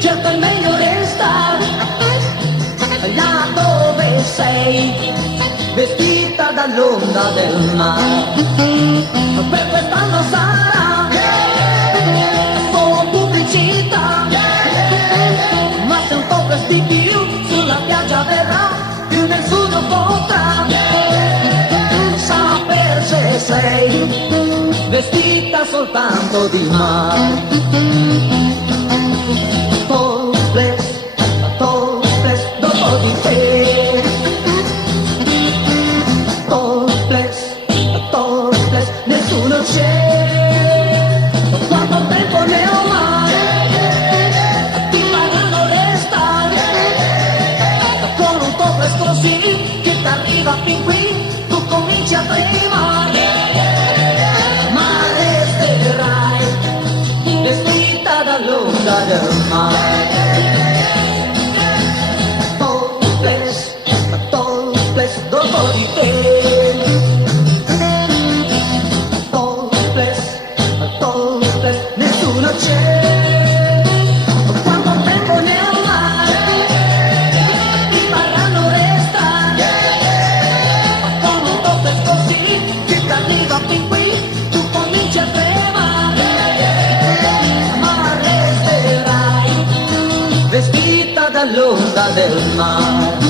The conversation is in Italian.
certo è meglio restare là dove sei, vestita dall'onda del mare. Per quest'anno sarà solo pubblicità, ma se un po' di più sulla spiaggia verrà, più nessuno potrà saper se sei vestita soltanto di mare. Topless, topless, dopo di te. Topless, topless, nessuno c'è. Quanto tempo ne ho mai? Ti faranno restare con un topless così che t'arriva fin qui, tu cominci a tremare, ma resterai vestita dall'onda del mare. Topless, topless, dopo di te. Topless, topless, nessuno c'è. Quanto tempo ne ho mai? Ti faranno restare con un topless così che t'arriva fin qui, tu cominci a tremare, ma resterai vestita dall'onda del mare.